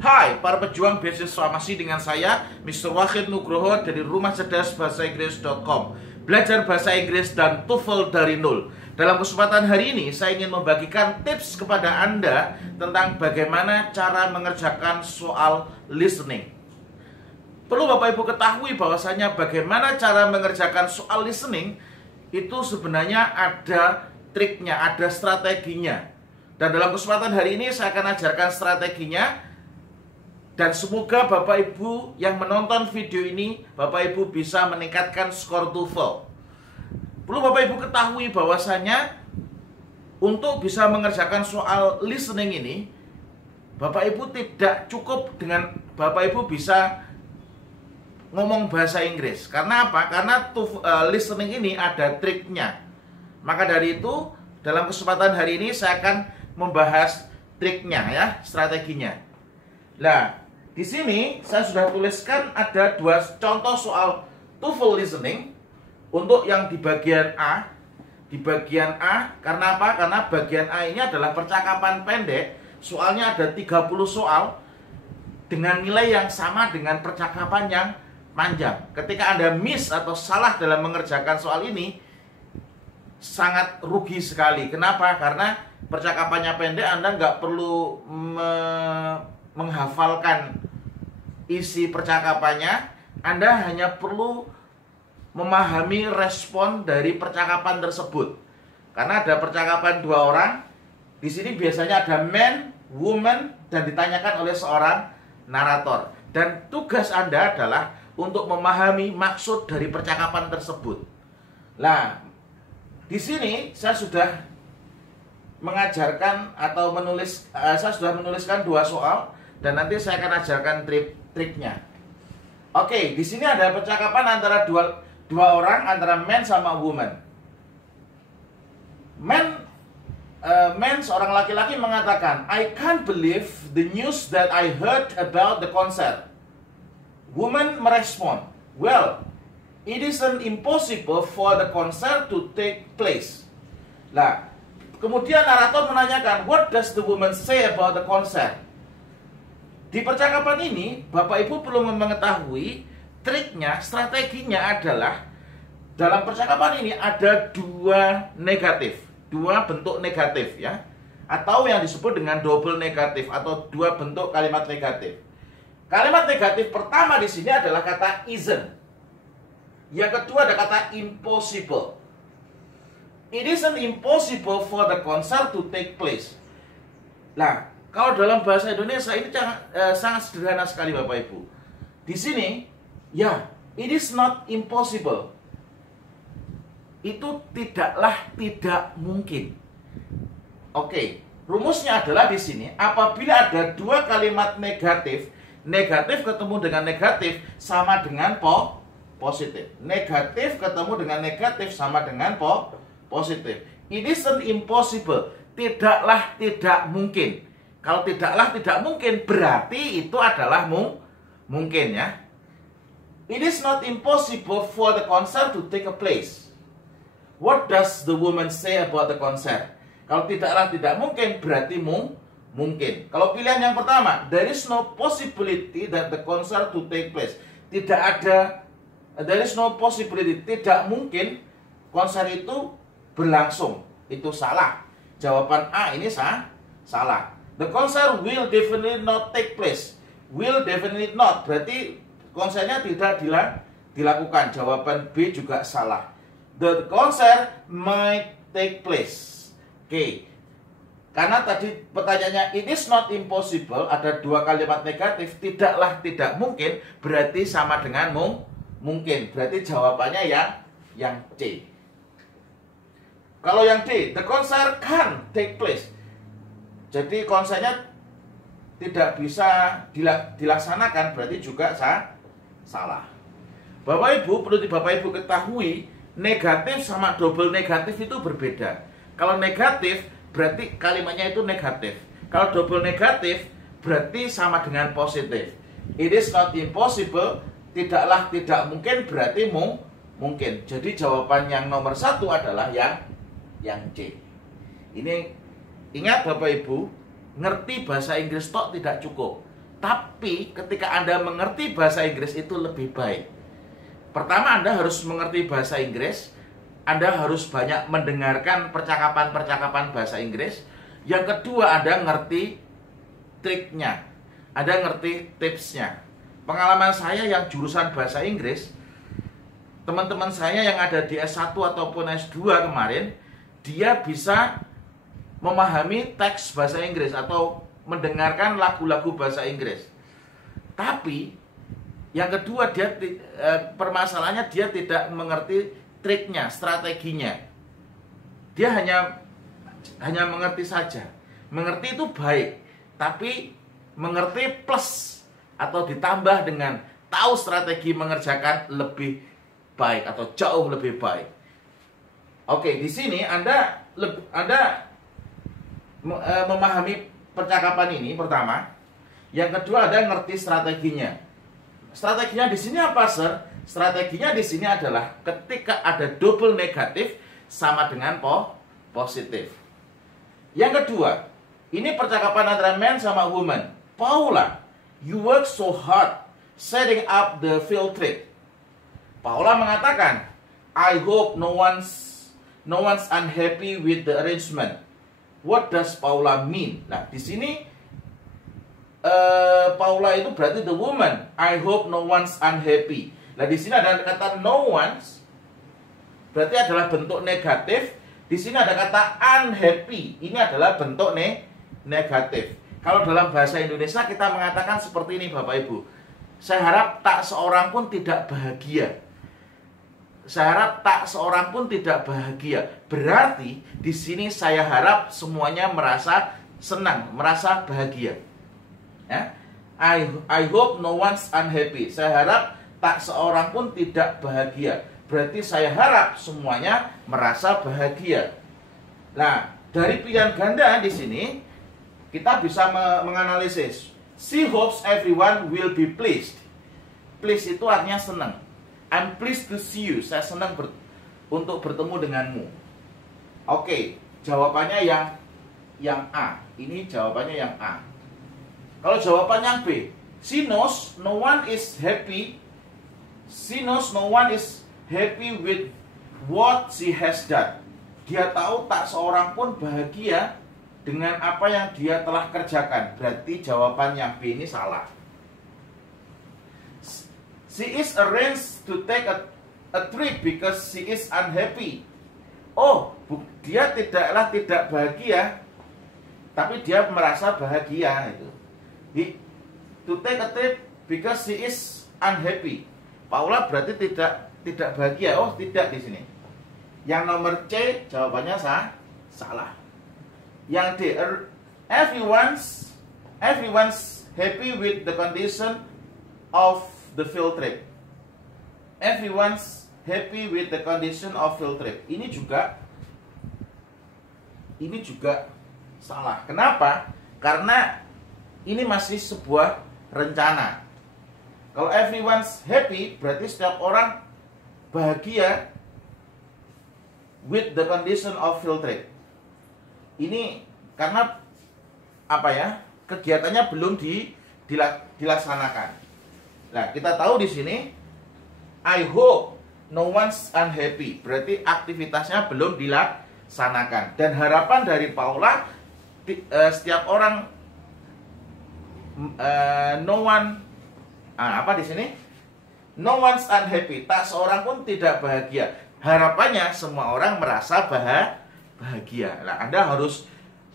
Hai para pejuang beasiswa, masih dengan saya Mr. Wahid Nugroho dari Rumah Cerdas Bahasa Inggris.com. Belajar bahasa Inggris dan TOEFL dari nol. Dalam kesempatan hari ini saya ingin membagikan tips kepada Anda tentang bagaimana cara mengerjakan soal listening. Perlu Bapak Ibu ketahui bahwasanya bagaimana cara mengerjakan soal listening itu sebenarnya ada triknya, ada strateginya. Dan dalam kesempatan hari ini saya akan ajarkan strateginya. Dan semoga Bapak Ibu yang menonton video ini, Bapak Ibu bisa meningkatkan skor TOEFL. Perlu Bapak Ibu ketahui bahwasanya untuk bisa mengerjakan soal listening ini, Bapak Ibu tidak cukup dengan Bapak Ibu bisa ngomong bahasa Inggris. Karena apa? Karena listening ini ada triknya. Maka dari itu, dalam kesempatan hari ini saya akan membahas triknya ya, strateginya. Nah, di sini saya sudah tuliskan ada dua contoh soal TOEFL listening. Untuk yang di bagian A. Di bagian A, karena apa? Karena bagian A ini adalah percakapan pendek. Soalnya ada 30 soal dengan nilai yang sama dengan percakapan yang panjang. Ketika Anda miss atau salah dalam mengerjakan soal ini, sangat rugi sekali. Kenapa? Karena percakapannya pendek, Anda nggak perlu menghafalkan isi percakapannya. Anda hanya perlu memahami respon dari percakapan tersebut. Karena ada percakapan dua orang. Di sini biasanya ada man, woman, dan ditanyakan oleh seorang narator. Dan tugas Anda adalah untuk memahami maksud dari percakapan tersebut. Nah, di sini saya sudah mengajarkan atau saya sudah menuliskan dua soal dan nanti saya akan ajarkan triknya. Oke, di sini ada percakapan antara dua orang, antara man sama woman. Man seorang laki-laki mengatakan, I can't believe the news that I heard about the concert. Woman merespon, well, it isn't impossible for the concert to take place. Nah, kemudian narator menanyakan, what does the woman say about the concert? Di percakapan ini, Bapak Ibu perlu mengetahui triknya, strateginya adalah dalam percakapan ini ada dua bentuk negatif ya, atau yang disebut dengan double negatif atau dua bentuk kalimat negatif. Kalimat negatif pertama di sini adalah kata isn't. Yang kedua ada kata impossible. It isn't impossible for the concert to take place. Nah, kalau dalam bahasa Indonesia ini sangat sederhana sekali Bapak Ibu. Di sini, ya, it is not impossible. Itu tidaklah tidak mungkin. Oke, rumusnya adalah di sini, apabila ada dua kalimat negatif ketemu dengan negatif sama dengan positif. Negatif ketemu dengan negatif sama dengan positif. It isn't impossible. Tidaklah tidak mungkin. Kalau tidaklah tidak mungkin, berarti itu adalah mungkin ya. It is not impossible for the concert to take a place. What does the woman say about the concert? Kalau tidaklah tidak mungkin, berarti mungkin. Kalau pilihan yang pertama, there is no possibility that the concert to take place. There is no possibility, tidak mungkin konser itu berlangsung. Itu salah. Jawaban A ini salah. The concert will definitely not take place. Will definitely not, berarti konsernya tidak dilakukan. Jawaban B juga salah. The concert might take place. Oke. Karena tadi pertanyaannya it is not impossible, ada dua kalimat negatif, tidaklah tidak mungkin, berarti sama dengan mungkin. Berarti jawabannya yang C. Kalau yang D, the concert can take place. Jadi konsernya tidak bisa dilaksanakan, berarti juga salah. Bapak Ibu, perlu Bapak Ibu ketahui, negatif sama double negatif itu berbeda. Kalau negatif, berarti kalimatnya itu negatif. Kalau double negatif, berarti sama dengan positif. It is not impossible, tidaklah tidak mungkin, berarti mungkin. Jadi jawaban yang nomor 1 adalah yang C. Ini ingat Bapak Ibu, ngerti bahasa Inggris tok tidak cukup. Tapi ketika Anda mengerti bahasa Inggris itu lebih baik. Pertama, Anda harus mengerti bahasa Inggris. Anda harus banyak mendengarkan percakapan-percakapan bahasa Inggris. Yang kedua, Anda ngerti triknya. Anda ngerti tipsnya. Pengalaman saya yang jurusan bahasa Inggris, teman-teman saya yang ada di S1 ataupun S2 kemarin, dia bisa memahami teks bahasa Inggris atau mendengarkan lagu-lagu bahasa Inggris. Tapi yang kedua, permasalahannya dia tidak mengerti triknya, strateginya. Dia hanya mengerti saja. Mengerti itu baik, tapi mengerti plus atau ditambah dengan tahu strategi mengerjakan lebih baik atau jauh lebih baik. Oke, di sini Anda memahami percakapan ini pertama. Yang kedua, Anda ngerti strateginya. Strateginya di sini apa, Sir? Strateginya di sini adalah ketika ada double negatif sama dengan positif. Yang kedua, ini percakapan antara man sama woman. Paula, you work so hard setting up the field trip. Paula mengatakan, I hope no one's unhappy with the arrangement. What does Paula mean? Nah, di sini Paula itu berarti the woman. I hope no one's unhappy. Nah, di sini ada kata no one's, berarti adalah bentuk negatif. Di sini ada kata unhappy. Ini adalah bentuk negatif. Kalau dalam bahasa Indonesia kita mengatakan seperti ini, Bapak Ibu. Saya harap tak seorang pun tidak bahagia. Saya harap tak seorang pun tidak bahagia. Berarti di sini saya harap semuanya merasa senang, merasa bahagia. Ya? I hope no one's unhappy. Saya harap tak seorang pun tidak bahagia. Berarti saya harap semuanya merasa bahagia. Nah, dari pilihan ganda di sini kita bisa menganalisis. She hopes everyone will be pleased. Pleased itu artinya senang. I'm pleased to see you. Saya senang untuk bertemu denganmu. Oke, jawabannya yang A. Ini jawabannya yang A. Kalau jawaban yang B, she knows no one is happy. She knows no one is happy with what she has done. Dia tahu tak seorang pun bahagia dengan apa yang dia telah kerjakan. Berarti jawaban yang B ini salah. She is arranged to take a trip because she is unhappy. Oh, dia tidaklah tidak bahagia, tapi dia merasa bahagia itu. To take a trip because she is unhappy. Paula berarti tidak bahagia. Oh, tidak di sini. Yang nomor C jawabannya salah. Yang D, everyone's happy with the condition of the field trip. Everyone's happy with the condition of field trip. Ini juga salah. Kenapa? Karena ini masih sebuah rencana. Kalau everyone's happy, berarti setiap orang bahagia with the condition of field trip. Ini karena apa ya? Kegiatannya belum dilaksanakan. Nah, kita tahu di sini I hope no one's unhappy. Berarti aktivitasnya belum dilaksanakan. Dan harapan dari Paula setiap orang no one apa di sini? No one's unhappy. Tak seorang pun tidak bahagia. Harapannya semua orang merasa bahagia. Nah, Anda harus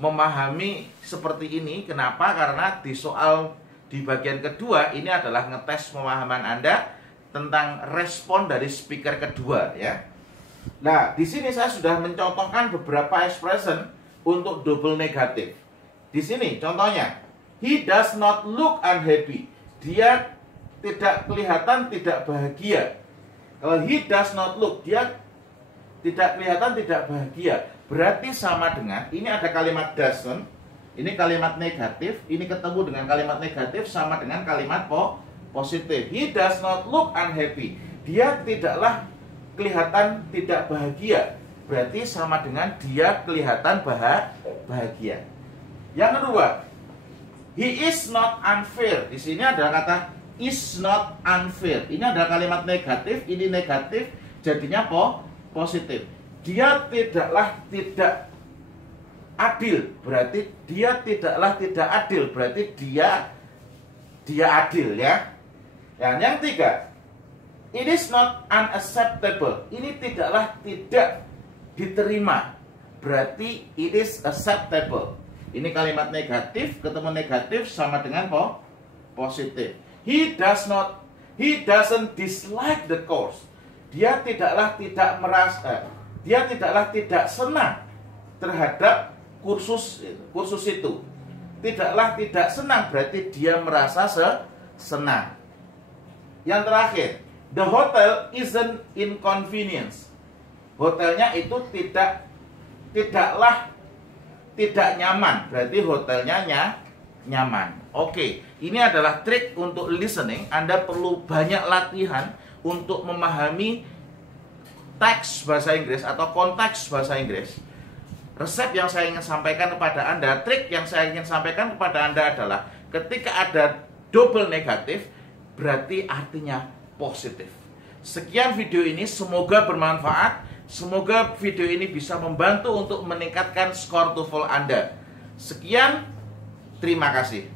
memahami seperti ini. Kenapa? Karena di soal di bagian kedua ini adalah ngetes pemahaman Anda tentang respon dari speaker kedua, ya. Nah, di sini saya sudah mencontohkan beberapa expression untuk double negatif. Di sini contohnya, he does not look unhappy. Dia tidak kelihatan tidak bahagia. Kalau he does not look, dia tidak kelihatan tidak bahagia. Berarti sama dengan, ini ada kalimat doesn't, ini kalimat negatif, ini ketemu dengan kalimat negatif sama dengan kalimat positif. He does not look unhappy. Dia tidaklah kelihatan tidak bahagia. Berarti sama dengan dia kelihatan bahagia. Yang kedua, He is not unfair. Di sini adalah kata is not unfair. Ini adalah kalimat negatif, ini negatif, jadinya positif. Dia tidaklah tidak adil, berarti dia tidaklah tidak adil, berarti dia adil ya. Dan yang tiga, it is not unacceptable. Ini tidaklah tidak diterima, berarti it is acceptable. Ini kalimat negatif ketemu negatif sama dengan positif. He doesn't dislike the course. Dia tidaklah tidak senang terhadap kursus itu. Tidaklah tidak senang berarti dia merasa senang. Yang terakhir, the hotel isn't inconvenience. Hotelnya itu tidaklah tidak nyaman, berarti hotelnya nyaman. Oke, ini adalah trik untuk listening. Anda perlu banyak latihan untuk memahami teks bahasa Inggris atau konteks bahasa Inggris. Resep yang saya ingin sampaikan kepada Anda, trik yang saya ingin sampaikan kepada Anda adalah ketika ada double negatif, berarti artinya positif. Sekian video ini, semoga bermanfaat. Semoga video ini bisa membantu untuk meningkatkan skor TOEFL Anda. Sekian, terima kasih.